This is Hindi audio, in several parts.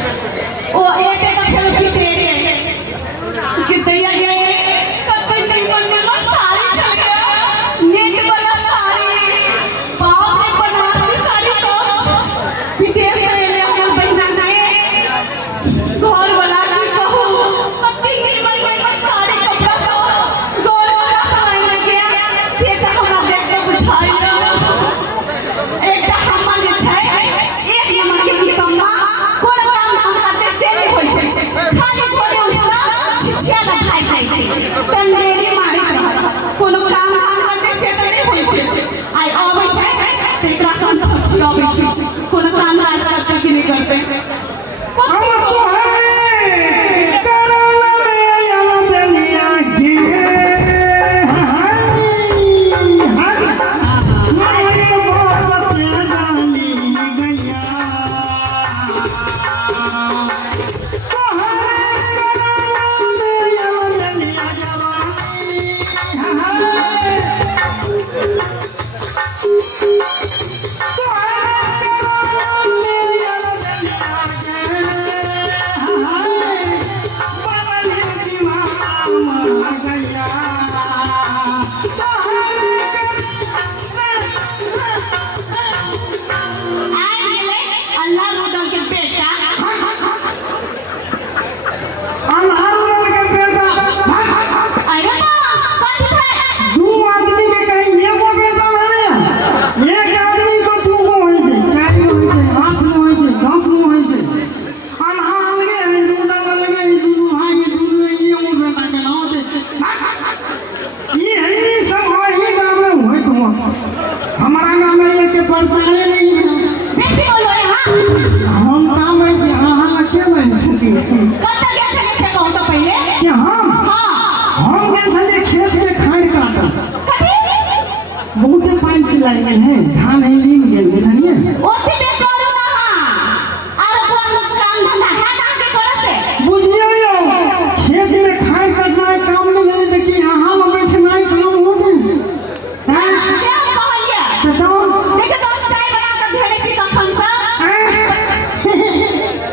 ओ एक एक फेलोशिप दे कि दैया ये कतई नहीं बनने में साड़ी चाहिए नेट वाला साड़ी बाप ने बनारसी साड़ी को विदेश से ले आकर बहना ने घर वाला की कहू कतई नहीं बनने में साड़ी कपड़ा सब गोल वाला साड़ी में गया से से हमरा देख के बुझाई एकटा हमर जे छै एक नंबर के निकम्मा कोन काम हम करते से नहीं होई छै खाली कोने उसका छिछिया खाई खाई छै तंडेली मारी रहत कोनो काम हम करते से नहीं होई छै आई आबै छै त एकरा संस्कार छी आबै छै कोनो काम काज काज के नहीं करते हम तो है करला में आला बेलिया की धान है लीन गेल बुझलिए ओती बे करू ना आर कोन काम धंधा है ना के करे से बुझियो यो खेत में खाई कटना काम नहीं करे त की हां बैठ नहीं काम हो दे हां से कहलिए तो देख तो चाय बना के भेले छी कखन से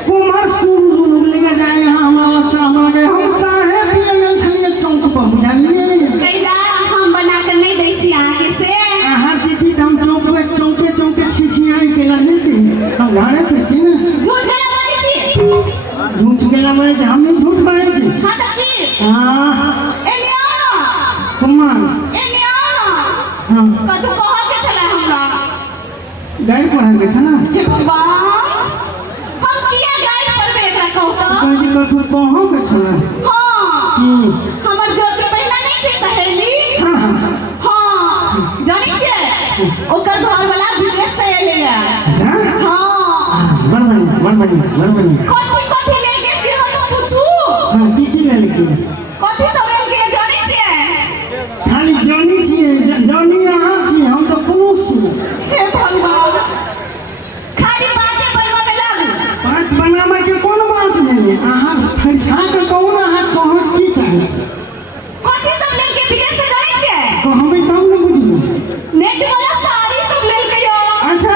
कुमार सुरु लेके जाए हमारा चावल के हम चाहे पिए छलिए चौक पर बुझलिए कैला हम बना के नहीं दै छी आके से हम चौके छिछियाई के लगते हम घरे पे थी ना झूठ है बोली छी झूठ के ना मैं हम नहीं झूठ बोले छी हां त की हां एने आओ कुमार एने आओ हां कदू कह के चला हमरा गाइड पढ़ा के था ना हे भगवान हम किया गाइड पर में एकरा कहू तो कदू कह के चला हां हमर जो पहला नहीं छी सहेली हां हां जानी छी ओकर घर वाला विदेश से एलेया अच्छा हां बरबनी कथि ले के से हो तो पूछू हां की ले के कथि सब ले के जानी छिए खाली जानी छिए जानी अहाँ छी हम तो पुरुष हे भगवान खाली बातें बनवा लग बात बनावे के कोन बात नहीं अहाँ फरछा के कहू ना अहाँ कह की चाहे कथि सब ले के विदेश से जानी छिए तो हमें काम न बुझू नेट वाला साड़ी सब ले गयो अच्छा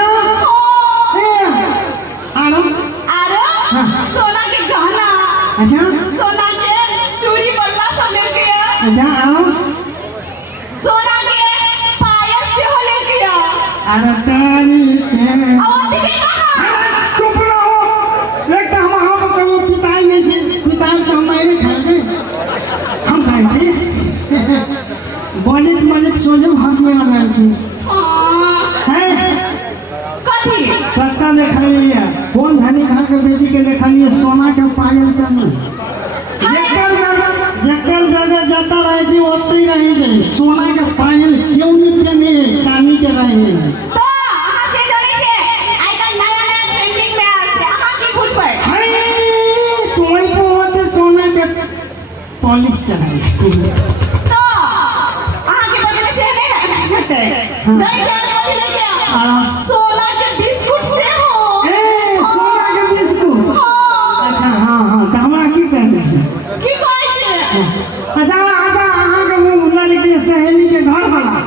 आरो सोना के गहना अच्छा सोना के चूड़ी बल्ला सब ले गया अच्छा आओ सोना के पायल से हो ले गया अरे तारी के आओ दिखे कहां चुप रहो एक तो हम कहो पिताई नहीं छी पिताई तो हमारे घर में हम खाई छी बोले सोजो हंसने लगा छी कत्ता देखा लिया कौन धनी घर के बेटी के देखा लिए सोना के पायल के जकर जगह जाता रहे जी ओते ही रही गई सोना के पायल क्यों नहीं पहने चांदी के रहे तो अहाँ से जाने छे आजकल नया नया ट्रेंडिंग में आल छे अहाँ की पूछबै हाय तोई तो होते सोना के पॉलिश चाहिए तो अहाँ के बदले से नहीं होते नहीं जा कथि लेके आ सोना के बिस्कुट से हो ए सोना के बिस्कुट अच्छा हां हां त हमरा की कहै छै की कहै छै अच्छा आजा अहाँ के मुल्ला के सहेली के घर वाला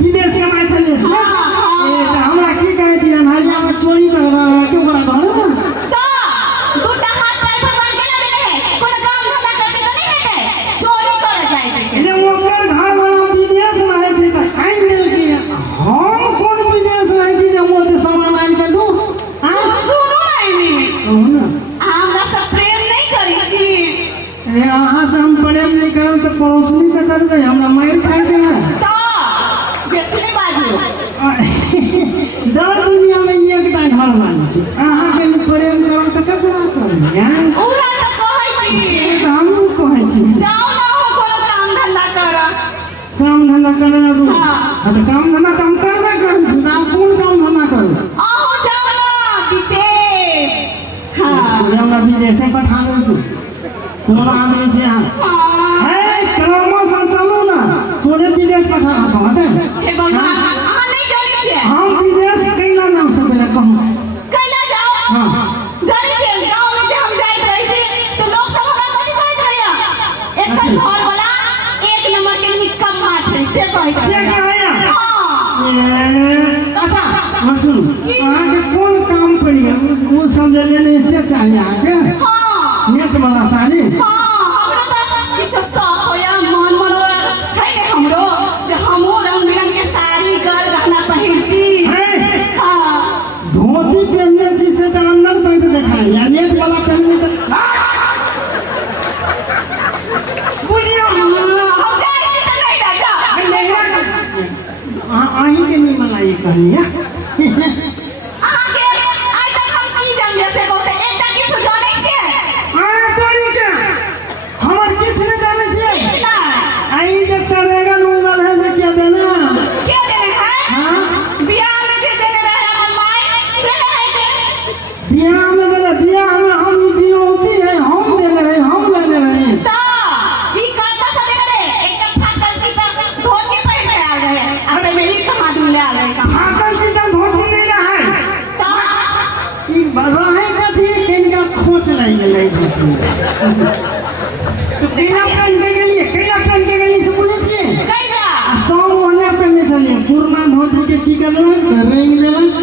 विदेश के माय चले से ए त हमरा की कहै छै हरिया में चोरी करबा के बड़ा घर त ना हमरा से प्रेम नहीं करी छी अहाँ से हम प्रेम नहीं करब तो पड़ोसनी से करबै हमरा मारि खाए के है तो बेसले बाजू दर दुनिया में एक ता घर मानै छै अहाँ के प्रेम करब तो ककरा करबै हैं उहा तो कहै छी हम कहै छी जाओ ना हो कोनो काम धंधा कर काम धंधा करे ना तू हाँ। तो काम धंधा तो हम करबे करै छी हम कोन काम धंधा करब आहो जाओ ना विदेश हां हमरा विदेश में पठा दे छी कोनो आदमी छै अहाँ हां ए कलमा से चलू ना सोरे विदेश पठा दो हटे हे भगवान अहाँ नहीं जानी छे हम विदेश कैला नाम से पहले कहूं कैला जाओ हां जानी छे गांव में जे हम जाइत रही छी तो लोग सब हमरा कथि कहैत रहैया एकर घर वाला एक नंबर के निकम्मा छै से कहैत से रहैया कहैया हां अच्छा सुन अहाँ के कोन काम पड़िए वो समझ लेने से चाहिए अहाँ के हां नेट वाला साड़ी हमरो त किछो शौक होया मन मनोरथ छै ने हमरो जे हमहु रंग बिरंग के साड़ी गल गहना पहिरती हां धोती पहनने जिसे तो अंदर बैठ दिखाए या नेट वाला पहनने तो बुझियो हम जाय छी त नहीं राजा आही के नहीं मनाई कहनी है अहाँ के आइ तक हम की जानिए से कहते एकटा किछो जानै छियै अरे तोरी के हमर किछ नहीं जाने छिए किछ नहीं आई जे तरेगा नूगल है से क्या देना के देने है हां बियाह में जे देने रहे हमर माई से है के बियाह में हम ई बियाह होती है हम देने रहे हम लेने रहे त ई कहता से देने रहे एकटा फाटल चिता धोती पहिर के आ गए अबे मेरी कहां दूं ले आ गए कहां फाटल चिता धोती नहीं रहा त ई रहे कथी कनिका खोच नहीं गेलै धोती तो कैला पहन के गेली से पूछे छिए कैला सब ओने पहनने चलिए पुरना धोती के की करलक रेंग देलक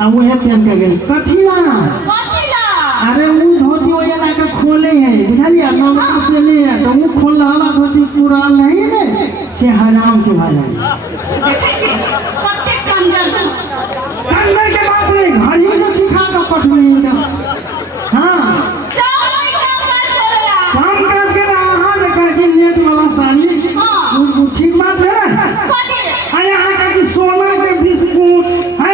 आ वहे पहन के गेल कथी ना कथि ला अरे वो धोती वही ला के खोले है बुझलिए नौका पहने है तो वो खोल वाला धोती पूरा नहीं है से हराम के भाई देखै छी कते कंजर कंजर के बात नहीं घड़ी से सिखा के पठबी हां जाओ नहीं काम काज करेला काम काज के अहाँ जे कहै छी नेट वाला साड़ी हां वो ठीक बात है कथि आ यहाँ का कि सोना के बिस्कुट है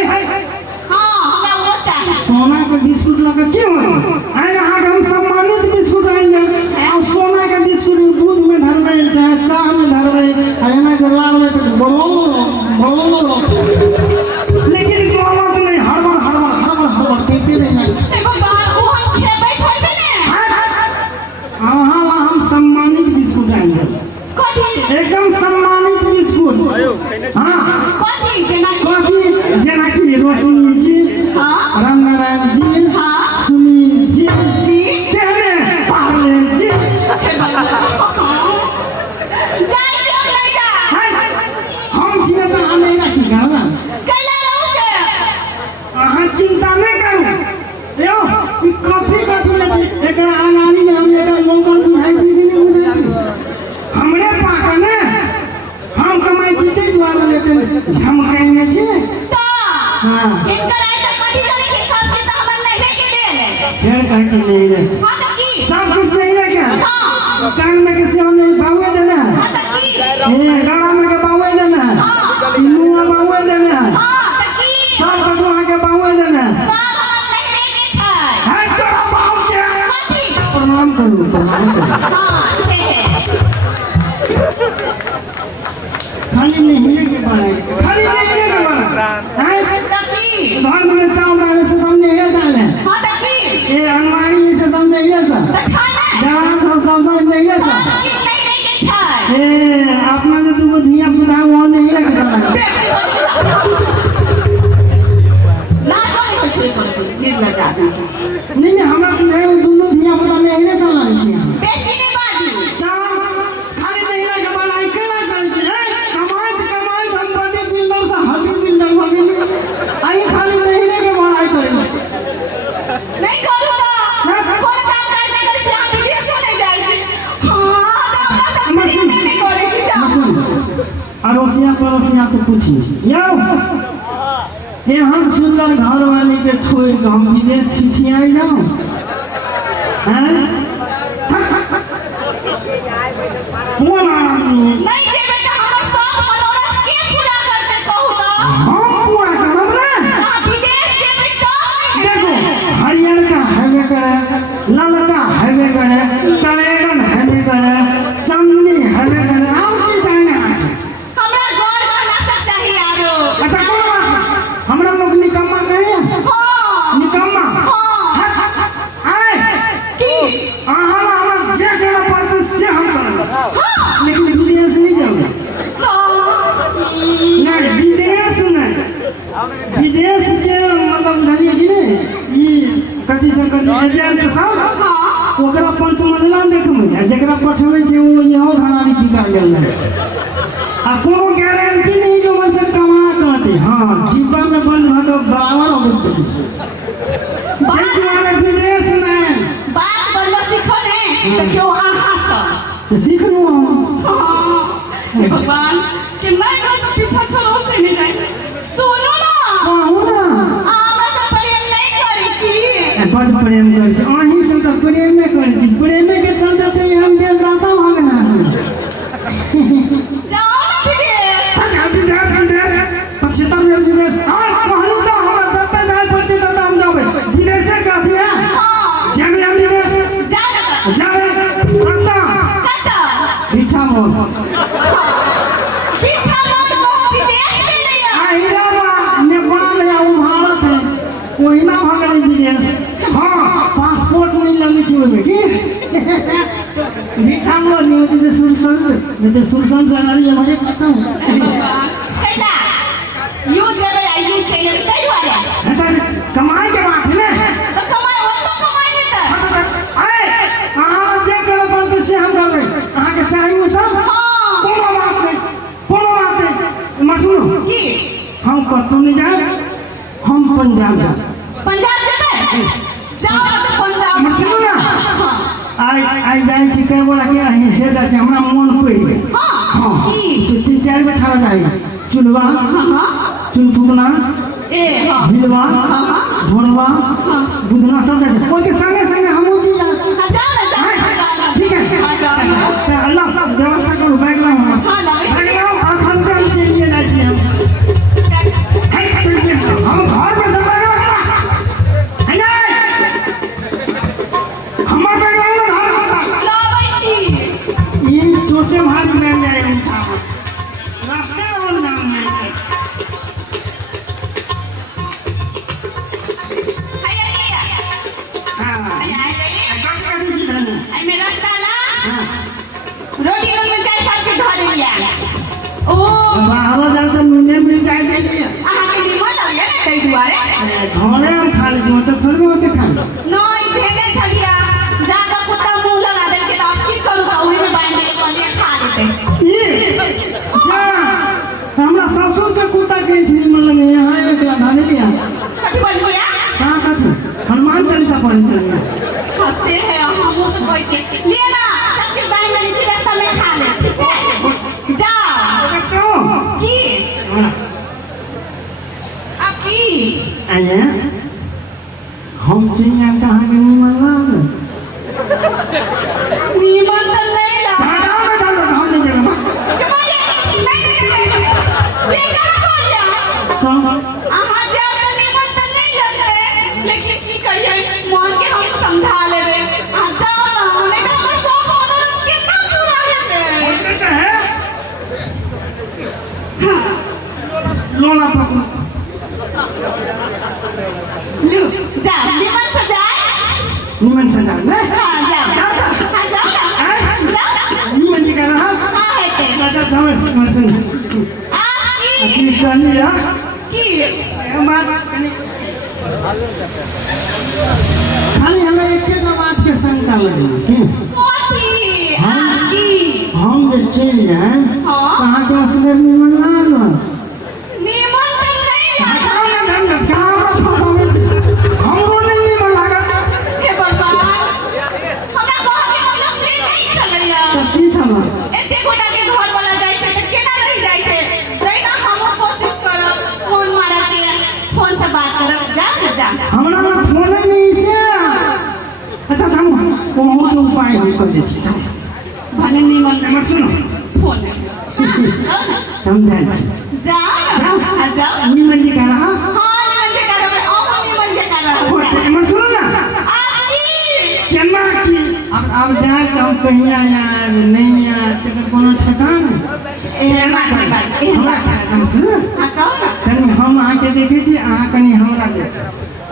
हां हमरा वो चाहिए सोना के बिस्कुट लगा क्यों है यहाँ का हम सम्मानित बिस्कुट आएंगे और सोना के बिस्कुट दूध में धरबे चाहे चाह में धरबे यहाँ के लाल में तो बोलो लेकिन गलत नहीं हड़बड़ कहते रहे हे भगवान वो हम खेबै थोड़बे ने हाँ हम सम्मानित बिस्कुट आएंगे कथि एकदम सम्मानित बिस्कुट हाँ कथि जेना कथी जेना कि रोशनी जी हां रामनारायण जी हां सुनील जी जी तेरे पार्ले जी हे भगवान जाय छी कैला हम छिए तो हम नहीं रखी गाना कैला रहू से अहाँ चिंता नहीं करू यो ई कथी लगी एकरा आंगनी में हम एकर लोकल बुझाई छी कि नहीं बुझाई छी हमरे पाका ने हम कमाई छी ते द्वारा लेते झमकाई में छी त हां इनकर आइ तक कथि जानै छी सब चीज त हमर नहीं रह के देले फिर कह के नहीं रे हां त की सब कुछ नहीं रे क्या हां कान में के से नहीं बावे देना हां त की ए गाड़ा में के बावे देना इनुआ बावे देना हां त की सब कटवा के बावे देना सब हमर नहीं रह के छै है तोरा बाप के कथि प्रणाम करू हां से है खाली नहीं के बनाए खाली नहीं के बना है त की घर में चावल डाले से सामने ये डाले हां त की ये अलमारी से सामने ये सा त छै ने जहां सब सामने ये सा सब चीज नहीं रह के छै ए अपना जो दुगो धिया पुता वो नहीं लगे चला टैक्सी ना चले चल निर्ला जा नहीं हमरा तो है वो दोनों धिया पुता में नहीं चला छी बेसी नहीं बाजू खाली नहीं लगे बनाई केला कर छी कमाई हम बड़े बिल्डर से हबी बिल्डर हो गेल आई खाली नहीं लगे बनाई करे नहीं करू त कोन काम काज नहीं करै छी हम विदेश नहीं जाय छी हां त हमरा सब नहीं करै छी जा अड़ोसिया से पूछी यो ये हम सुंदर घर वाले के छोड़ के हम विदेश छिछियाई जाऊं जगती शंकर जी एजेंट सब हाँ ओकरा पंच मंजिला देखबै आ जकरा पठबै छै वो यहाँ घराड़ी बिका गेल है आ कोनो गारंटी नहीं जो मन से कमा कहते हाँ डिब्बा में बंद भ के बराबर अबैत देखिए दुआरे विदेश में बात बोलो सीखो ने तो क्यों आहा सब सीख लो हम हे भगवान कि मैं बस पीछा छोड़ो से नहीं गए सुनो ना कहू ना हमरा से प्रेम नहीं करी छी बड़ प्रेम करै छै अहीं से तऽ प्रेम नहि करै छी प्रेम के चलते तो हम देव दासा भ गेल जाओ ना विदेश पचहत्तर में विदेश कहली तो हमरा जतऽ जाय पड़तै ततऽ हम जाबै विदेशे कहती है जाबै हम विदेश जा ना जाबै कतऽ कता मीठा मोर पीठा मोड़ को विदेश में ले आ हीराबा नेपाल या वो भारत है ओहिना भगलै विदेश हाँ पासपोर्ट नहीं लगे छै ओहिमे की मीठा मोर नहीं होती तो सुरसन से अगाड़ी हमारे खत्म कैला यू जगह यू चले कई वाले कमाई के बात है ना तो कमाई वो तो कमाई नहीं था अरे अहाँ जे करे पड़तै से हम करबै अहाँके चाही ओ सब हाँ कोनो बात नहीं मसुनो की हम कतौ नहीं जाए हम पंजाब जाए पंजाब जाबे जाओ ना तो पंजाब मसुनो ना आई जाए छी कई बोला के हे दा हमरा मन पड़ि गेल हाँ हाँ की तो 3-4 बजे ठहरा जाए चुलवा हाँ चुनथुकना ए हाँ हिलवा भोरवा बुधना सब जाए कोई के संगे संगे हमहू जी हाँ जाओ ना ठीक है हाँ जाओ ना तो अल्लाह व्यवस्था करू बैग लाओ हाँ लाओ बैग लाओ अखन तो हम चलिए जाइ छी हम घर पे सब बैग लाओ हमर बैग लाओ घर पे लाबै छी ये छोटे भारी में जाए रास्ते और जान में हाय लिया हां हाय लिया कैसे छी धन आई में रास्ता ला रोटी में चाय सब्जी धर लिया ओ बाहर जाते नुने मिर्चाई दे लिया आहा के निमन लगे ना तै दुआरे घरे हम खा ली तो थोड़ी होते खा नहीं भेगे छलिया जाके कुत्ता मुंह लगा दे के आप की करू तो ओही में बांध के कहलिए खा लेते ये जा हमरा ससुर से कुत्ता के ठीक मन लगे यहाँ एक ला लिया कथी बज गया कहाँ कथी हनुमान चालीसा पढ़े चलिए हंसते हैं हम मुंह पे बैठे लिए ना सब चीज बांध के नीचे रास्ता में खा ले ठीक है जाओ क्यों की अब की आया हम चिड़िया कहाँ के निमन लाग नीमन तो नहीं ला हम नहीं जगह के बोले नहीं से कहां बोल जा आहा जाओ तो नीमन तो नहीं लगे लेकिन की करिए मन के हम समझा लेबे आ जाओ ना हमें का हमर शौक अनुरोध कितना पूरा है लोला पकड़ लू जा नीमन से जाए निमन से जाए हां जाओ हां जाओ ना जाओ निमन जी कह रहा हां है ते अच्छा समझ आपकी की कहनी है की बात खाली हमें एक बात के शंका लगी कॉफी आपकी हम जे चलि जाए हाँ कहाँ के असगर निमन लाग नीमन तो नहीं लगा हमरो नहीं निमन लागत हे भगवान हमरा कह के मतलब से नहीं चलैया की छला एते गोटा के घर वाला जाय छै त केना रहि जाय छै तैना हम कोशिश करब फोन मारा के फोन से बात करब जा ना जा हमरा में फोन नहीं से अच्छा हम कोनो के उपाय हम कर दै छी भने नीमन हमर सुनो फोन हम जाए छी जा ना जा निमन जी कह रहा हां नीमन के करब हम नीमन के करब हमर सुनो ना आपकी केना की अब जाए तो हम कहीं आया नहीं आया तो कोनो ठिकान एना हमरा हम सुनो हां कहो ना कनी हम आके देखे छी अहाँ कनी हमरा देख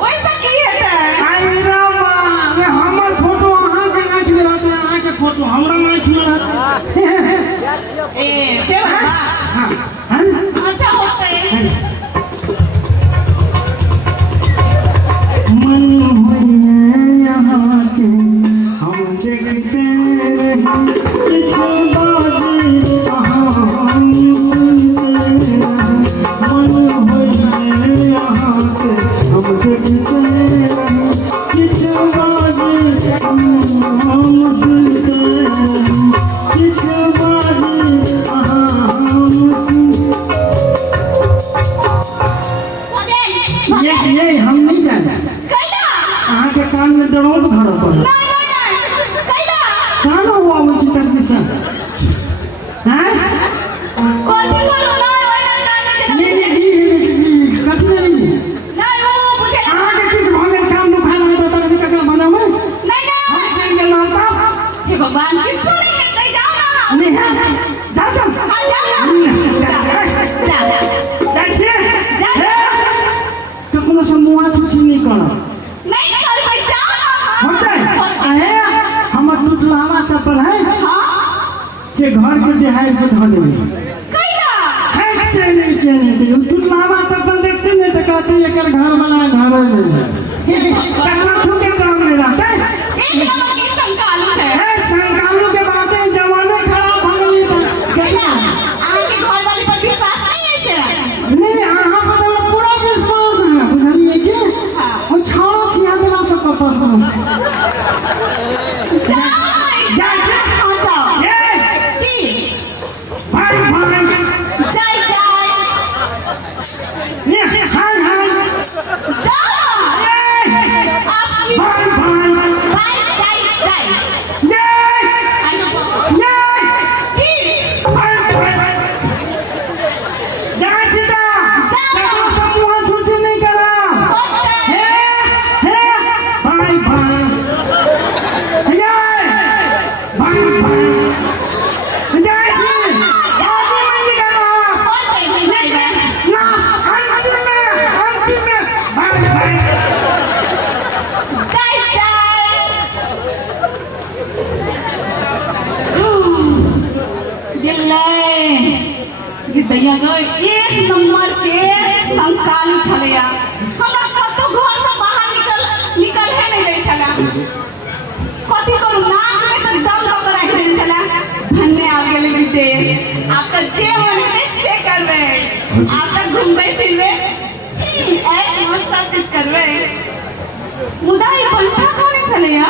ओइसा की हेतै आई रामा रे हमर फोटो अहाँ के आँख में रहते अहाँ के फोटो हमरा आँख में रहते ए से हां अच्छा होतै मन होइया ये हम नहीं जाने अहाँ के कान में डरोक धर पड़े कान हुआ वो चितक दिशा हैं नहीं कथी नहीं अहाँ के किस भागे काम दुखा लगा तो तक का बना मैं हम चल के लाता भगवान की छोड़ी नहीं जाओ ना नहीं है जा जा हाँ जाओ ना जा जा देखिए जा तो कोनो से मुआ छुटी नहीं करो नहीं कर भाई जाओ ना होते आहे हमर टुटलावा चप्पल है हाँ से घर के देहाई पे धो देबे कैला है नहीं टुटलावा चप्पल देखते नहीं तो कहते एकर घर बना घर में तकरा ठुके काम में रहता है एक नंबर की संकालू है है संकालू के बातें जमाने खराब हो गई कैला आके घर वाले पर विश्वास नहीं है से नहीं अहाँ पर तो पूरा विश्वास है बुझलिए कि हम छाड़ा छिया देना सब पता तो जाओ जा जा हाँ जाओ ये की भाई भाई जाए जाए ये हाय हाय जाओ आपकी भाई भाई भाई जाए जाए ये ये की भाई भाई जा चिता चलो सब मुआ छुटी नहीं करा हे हे भाई भाई ये भाई भाई जाए छी आगे नहीं करा ना अंतिम में भाई भाई एक नंबर के संस्कारी छलैया हमरा कतो घर से बाहर निकल है नहीं रही छला कथी करू नाक में तो दम दम रख दे छला भन्ने आ गेल बेटे आप तो जे मन में से करबे आप तो घूमबे फिरबे ऐसे मत सब चीज करबे मुदा ई पंटा कोने छलैया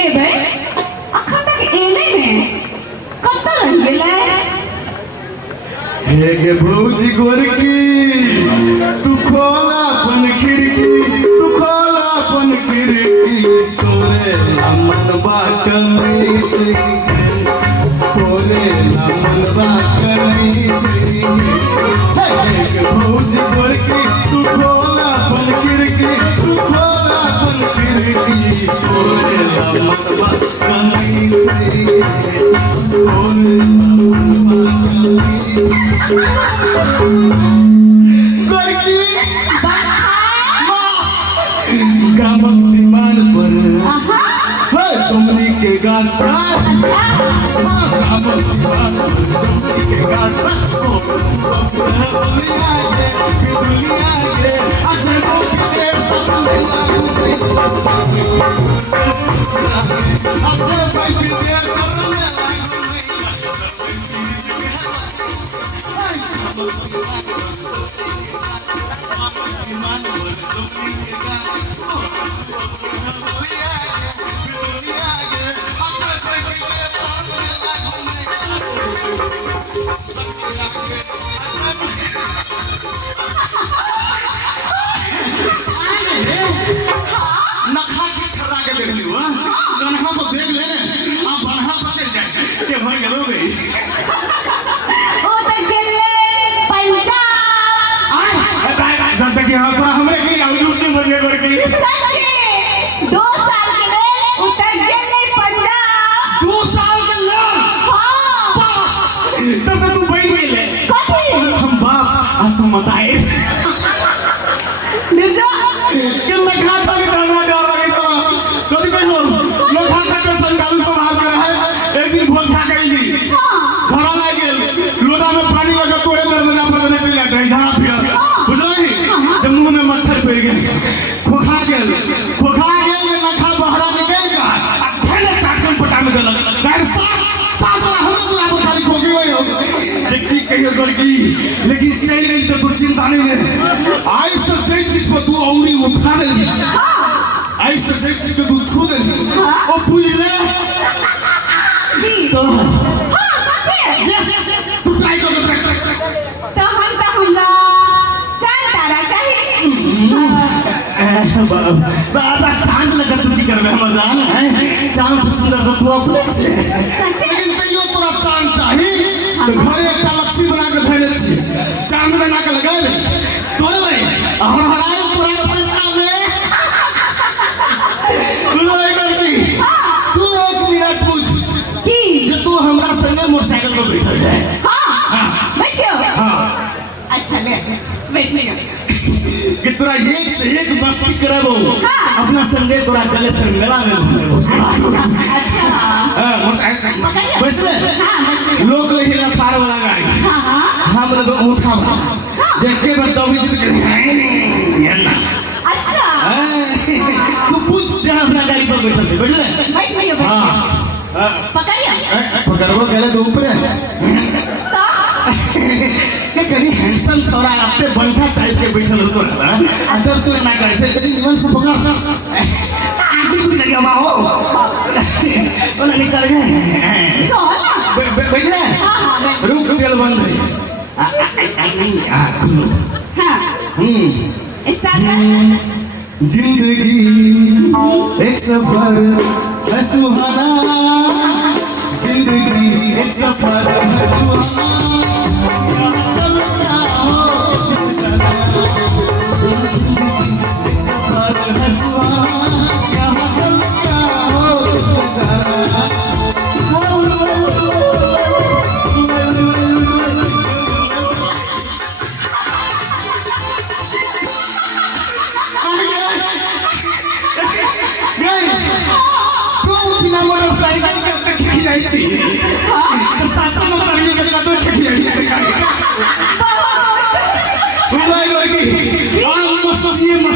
ए बे अखन तक एले ने कत रह गेलै हे भौजी गोरकी तू खोला अपन खिड़की तू खोला अपन खिड़की तोरे नमन बाकमी तोरे नमन बाकमी हे भौजी गोरकी तू खोला अपन खिड़की तू खोला अपन खिड़की तोरे नमन बाकमी तोरे नमन बाकमी गोरकी गामक सीमान पर है तुमनी के गाछ गामक सीमान पर तुमनी के गाछ दुनिया के असर के सपने नखा के खर्रा के देख लियो कन्हा पर देख ले आ बनहा पर चल जाए के भर गेलो बे ओ त गेले पंजाब जब तक यहाँ पर हमरे की आउट नहीं बजे गोरकी सच्ची 2 साल के लिए उतर गेले पंजाब 2 साल के लिए हां तब तू बैठ गेले कथी हम बाप आ तू मताए निर्जो कि लखा चल दाना डर रही तो कभी कहो लोखा का के संचालन संभाल कर है एक दिन भोज खा गई घर आ गेल लोटा में पानी लगा तोरे दरवाजा पर नहीं चल जाता इधर फिर बुझली जब मुंह में मच्छर पड़ गए खोखा गेल में नखा बहरा निकल का पहले चाकन पटा में देलक गाय साथ हम दूर आबो खाली खोगी होय देखी कहियो गोरकी लेकिन चल गई तो कुछ चिंता नहीं है आई से सही चीज को तू औरी उठा ले आई से सही चीज को तू छू दे ओ बाबा चांद लगा तू की करबे हमर जान है चांद से सुंदर तो तू अपने से लेकिन कहियो तोरा चांद चाही तो घरे एक लक्ष्मी बना के धैले छी चांद बना के लगा ले तोरे भाई हमर हराए तोरा पंछा में तू नहीं करती तू एक मिनट पूछ की जो तू हमरा संगे मोटरसाइकिल पे बैठल जाए हां बैठियो हां अच्छा ले बैठने कि तोरा एक से एक मस्ती करबो हाँ। अपना संगे तोरा गले से मिला में घुमेबो अच्छा हां मोटरसाइकिल बैठले हां बैठने लोग ले हिला फार वाला गाड़ी हां हां हम लोग उठा देखे बस दबी जित याना अच्छा तू पूछ जहां अपना गाड़ी पर बैठल छे बैठले बैठ लियो हां पकड़ियो पकड़बो गेले तो ऊपर है के करी हैंडसम छोरा अपने बंठा टाइप के बैठल होतो रहता जब तू ना करे से तेरी जीवन से पकड़ आदमी कुछ लगे माओ ओला निकल गए चल बैठ रहे हां हां रुक चल बंद है नहीं खुलो हां स्टार्ट कर जिंदगी एक सफर है सुहाना जिंदगी एक सफर है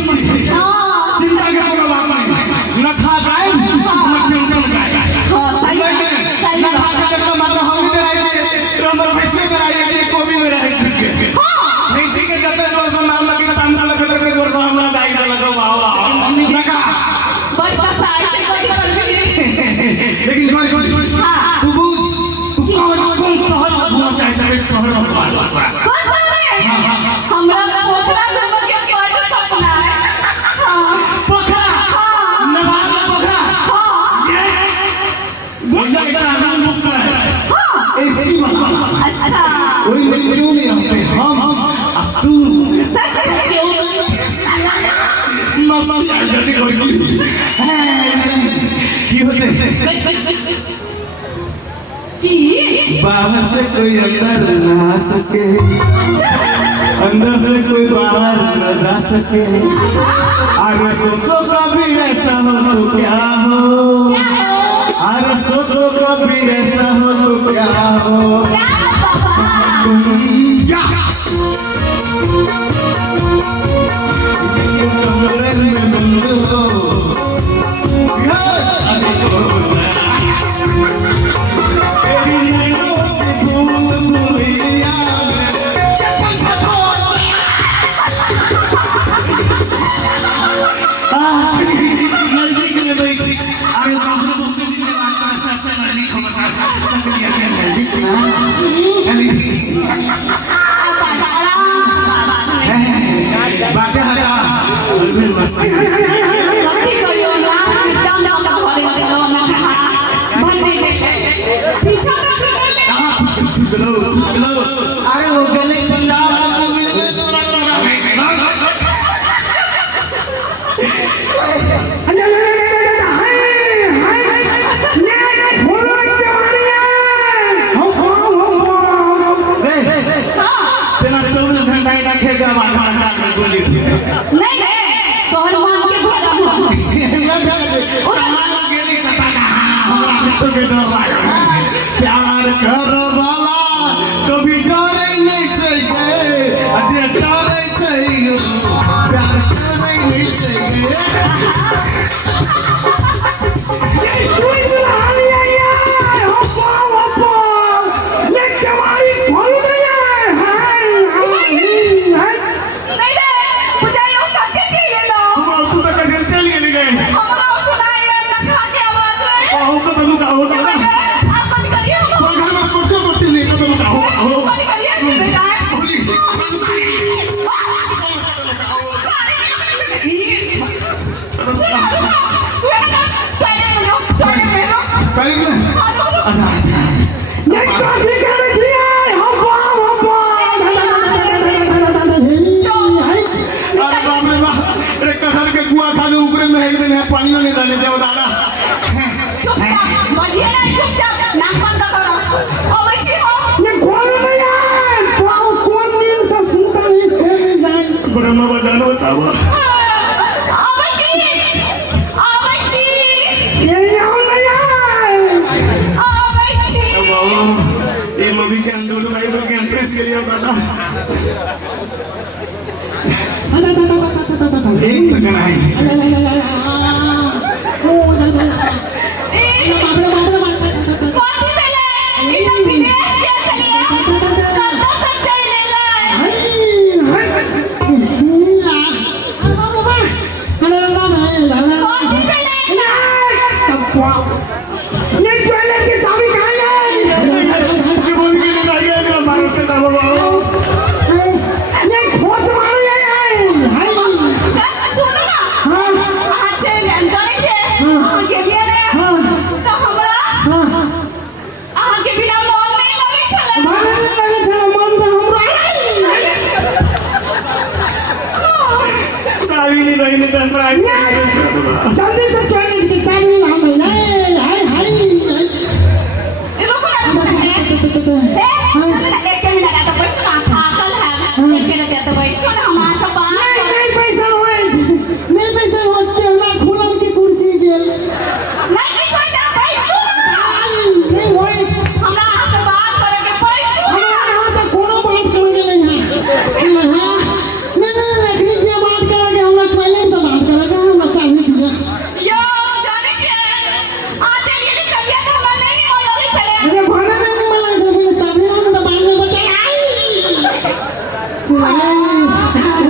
चिंता के कोनो बात नहीं न खा जाए न टेंशन जाए न खा जाए तो मतलब हम इधर आए थे हमर भैंसे से आए थे कोबी में रहे थे नहीं सी के जब तो सो नाम लगे तांसा लगे तो जोर से हमरा दाई लगा वाह न खा बड़ साइड लेकिन तू बुझ तू कौन शहर घूमना चाहे शहर में कौन सा रे हमरा पोखरा घूम के बड़ सपना है हां पोखरा नवाब पोखरा गोंजा इधर आदमी बुक कर हां ऐसी बात अच्छा कोई क्यों नहीं आते हम तू सच क्यों मम्मा यार जल्दी कोई की होते की बाहर से कोई अंदर ना आ सके अंदर से कोई बाहर न जा सके अरे सोचो कभी ऐसा हो तो क्या हो अरे सोचो कभी ऐसा हो तो क्या हो कमरे में बंद हो तेरी नैनों की बूंद मुझे याद नजदीक में बैठी अरे बाबू बहुत दिन के बाद ऐसा नहीं खबर सकलिया बातें हटा बिल्कुल मस्त गलती करियो ना एकदम ना घरे में चलो ना बंदी पीछा चलो अरे वो गले पंजाब में मिले रखेगा नहीं तोहर मान के भरा प्यार कर वाला कभी डरे नहीं चाहिए अजय डरे चाहिए प्यार करे नहीं चाहिए आप बंद करिए पानी के अच्छा ये काठी करे छी हम अरे बाप रे बाप अरे कटहल के कुआ खा के ऊपर में हेल देने पानी नहीं डालने जाओ दादा चुपचाप बजिए ना चुपचाप नाक बंद करो ओ बच्ची हो ये कौन है यार कौन नींद से सुनता नहीं से जाए ब्रह्मा बजान बचाओ ओ बच्ची ये आओ ना यार ओ बच्ची ये मूवी के अंदर भाई लोग के अंतरिक्ष के लिए दादा एक तक नहीं कौन पहले इतना विदेश गया चलिए कब सच्चाई ले लाए कौन पहले ये टॉयलेट की चाबी कहाँ है ये मूवी के लिए आगे ना भारत से दादा बाबा ये खोज मारो ये सुनो ना हाँ चल जाने छे आगे भी रे तो हमरा आगे बिना मन नहीं लगे चले मारे लगे चलो मन तो हमरा चाबी नहीं रही नहीं तो प्राइस जल्दी से टॉयलेट की चाबी ला ले हाय ये लोग ना एक मिनट आता पैसा ना थाकल है एक मिनट आता पैसा ना हमारा सब बात नहीं पैसा हो के ना खुलम की कुर्सी दे नहीं कुछ हो जा पैसा नहीं होए हमरा से बात करे के पैसा हमारे यहाँ तो कोनो बात करेंगे नहीं है नहीं लकड़ी से बात करेंगे हम लोग टॉयलेट से बात करेंगे हम लोग चाबी दिया यो जाने छे आज ये चलिए तो हमरा नहीं मन लगे चले अरे भाना नहीं मिला जब मैंने चाबी ना तो बाद में बता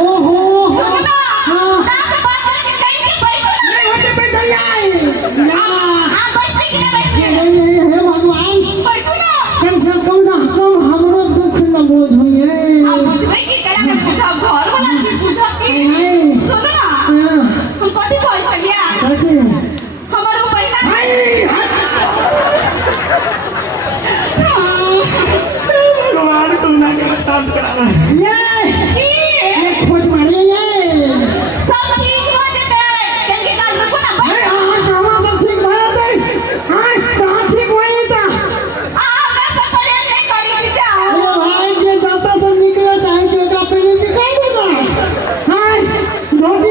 ओहो सुनो ना से बात करके कहीं के पैसा नहीं होते पे चल जाए हां पैसे की पैसे नहीं हे भगवान पैसा ना कम से कम हमरो दुख न बोध होइए आप बुझबे की करा के पूछा घर वाला चीज पूछा की सुनो ना हम कथी कहल चलिए कैसे हमर पहिना भगवान को ना के सास करा ये खोज मारे ये सब ठीक हो जते कहीं काल रुको ना भाई कहाँ सब ठीक भया दे कहाँ ठीक हुई था हमरा सब पढ़े नहीं करी चीजा अरे भाई जे जाता सब निकले चाहे जो का पे निकाल देना धोती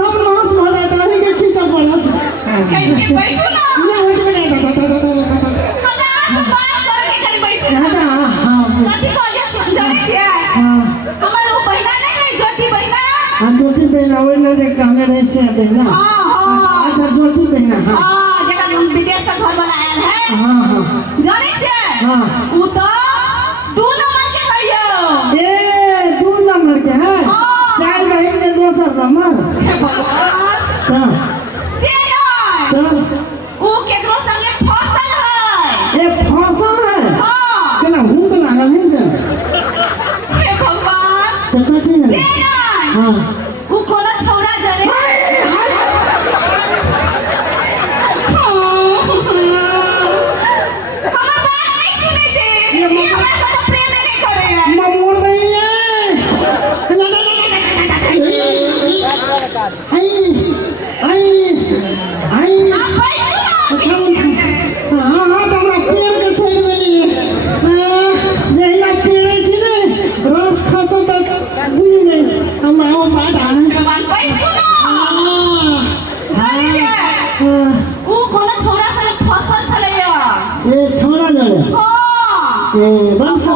सब नाश हो जाता है कि कीचड़ पड़ा कहीं के बैठो ना नहीं हो जाएगा हमरा से बात करके कहीं बैठो ना कथी कहलिए सुन जाने छे हमर पहिना नहीं ज्योति पहिना ज्योति पहना हुई ना जे कहने रहे से पहना हां अच्छा ज्योति पहना हां जगह विदेश से घर वाला आयल है हाँ जाने छे उ तो 2 नंबर के भैया ये 2 नंबर के है 4 बहन के दोसर नंबर भगवान से नहीं उ केकरो संगे फसल है ये फसल है हां केना हुक लागल है से हे भगवान तो कथी से है नहीं हां उ कोनो छौरा जरे हमर बात नहीं सुने छे ये हमरा से तो प्रेम नहीं करे है ममोर नहीं है आई आप पैसा हाँ हमरा पेड़ के छोड़ देली यही पेड़ छी ने रस खसो तक बुझी नहीं हम बात आ भगवान पैसा जाने छे उ कोनो छौरा से फसल चले ये छोड़ा जाए हां ये बस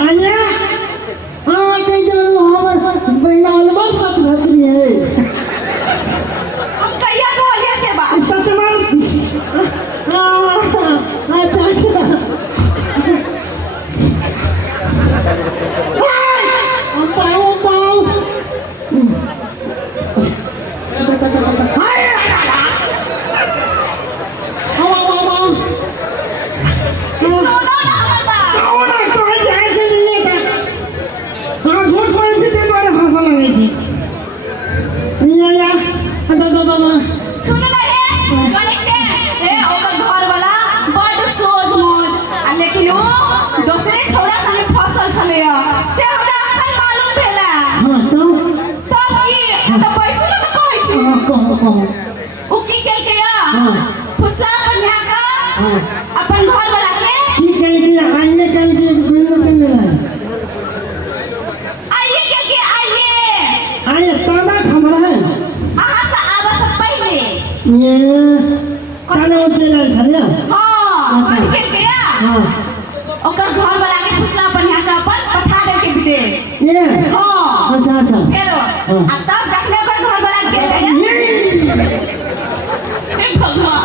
आया हाँ कहीं तो हम बहना वाले बस सच भतरी है हम कहिया बोलिए से बात सच मार हाँ अच्छा पाओ पाओ वो की कल के या हाँ। फुसला पर यहाँ का हाँ। अपन घर वाला के की कल की आइए कल की एक बिल कर लेना आइए आइए आइए ताना खबर है आहा सा आवा सा पहले ये ताना चले चलिए हाँ अच्छा। मन कल के या हाँ ओकर घर वाला के फुसला पर यहाँ का अपन पठा दे के विदेश ये हाँ अच्छा अच्छा फेरो हाँ। आ तब जखने ओकर घर वाला गेल है हे भगवान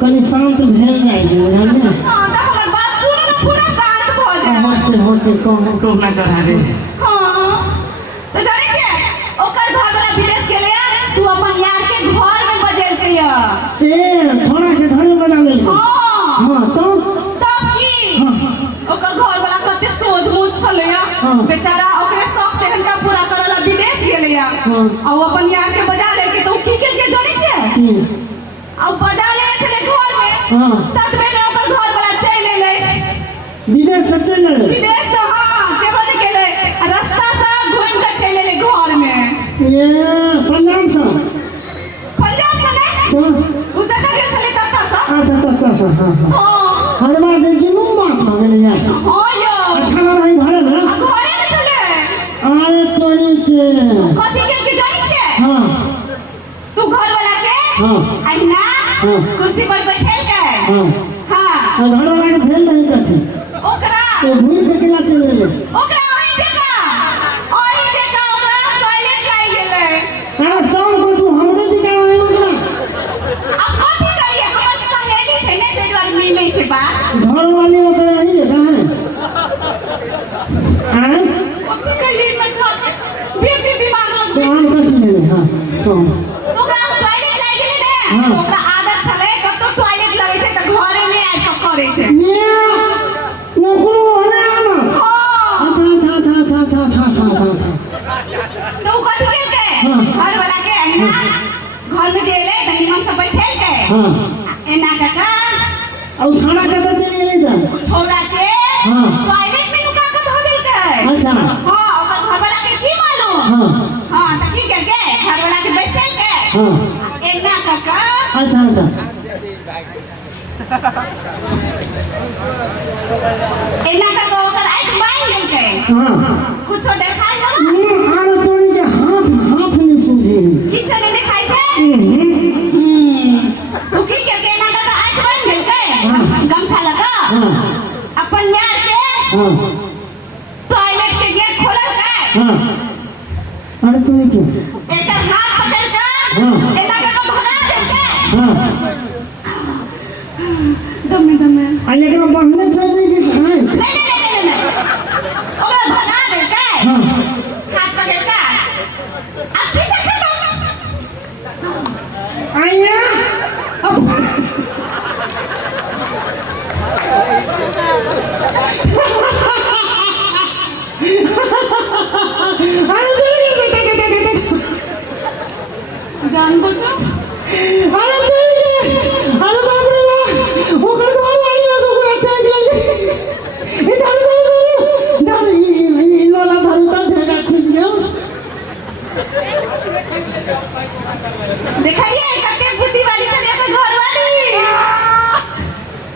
कल शांत भेल जाएगी जानते हाँ तो हमार बात सुनो ना पूरा शांत हो जाए होते कौन को ना करा दे हाँ तो जाने छे ओकर घर वाला विदेश गेले तू अपन यार के घर में बजेल के या ए छोड़ा के घर में बना ले हाँ हाँ तो तब की ओकर घर वाला कते सोझ-मूझ छले या हाँ। बेचारा ओकरे शौक से हनका पूरा करला विदेश गेले या हाँ। आ वो अपन यार के बजा ले के तो की के जाने छे आ बजा ले छले घर में हाँ। तब में ओकर घर वाला चले ले विदेश से चले विदेश से हाँ जेबन गेले रास्ता से घूम के चले ले घर में ये पंजाब से पंजाब से नहीं तो वो जगह गेल छले तत्ता सा अच्छा तत्ता से हाँ हाँ हाँ हर बार दिन जुनून बात मांगे नहीं यार हाँ यो अच्छा ना रही घरे ना आ घरे में चले अरे तोड़ी के कथी के जानी छे हाँ तू घर वाला के हाँ। अहिना हाँ। कुर्सी पर बैठल के हाँ हाँ घर वाला के भेल नहीं करते ओकरा तो घूम के किला चले गए ओकरा ओही देखा ओकरा टॉयलेट लाई गेले अरे सब को तू हमरे दिखावा नहीं ओकरा अब कथी करिए हमर सहेली छै ने ते द्वारा मिलै छै बात घर वाली ओकरा नहीं देखा है हैं कथी करिए मतलब बेसी दिमाग तो लग हम कर चले हाँ तो ओकरा टॉयलेट लाई गेले ने हाँ। ओकरा आदत छले कतो टॉयलेट लगे छै त घरे में आइ के करे छै ये नौकरो होने आना हाँ अच्छा अच्छा अच्छा अच्छा अच्छा अच्छा अच्छा अच्छा तो कथी केल के हाँ। घर वाला के अहिना घर में जेले तनी मन से बैठल के हाँ एना काका अब खाना कैसे चले गए था छोड़ा के हाँ। टॉयलेट में नुका के धो देल के अच्छा हां ओकर घर वाला के की मालूम हाँ हां त की केल के घर वाला के बैसल के हाँ एना काका अच्छा अच्छा एना काका ओकर आंख बांध लेल के हाँ कुछो देखाय ना आरे तोड़ी के हाथ हाथ नहीं सूझे किछो नहीं देखाय छै तू की केल के एना काका आंख बांध लेल के गमछा लगा हाँ अपन यार के हाँ टॉयलेट के गेट खोलल के हाँ अरे तोड़ी के एकर हाथ पकड़ के हाँ। एना काका भगा देल के हाँ दमे आज एकरा बढ़ने चाहिए कि खाए नहीं ओकरा भगा दे के हाँ हाथ पकड़ के अब पीछे खड़ा आइया अब अरे जान बचो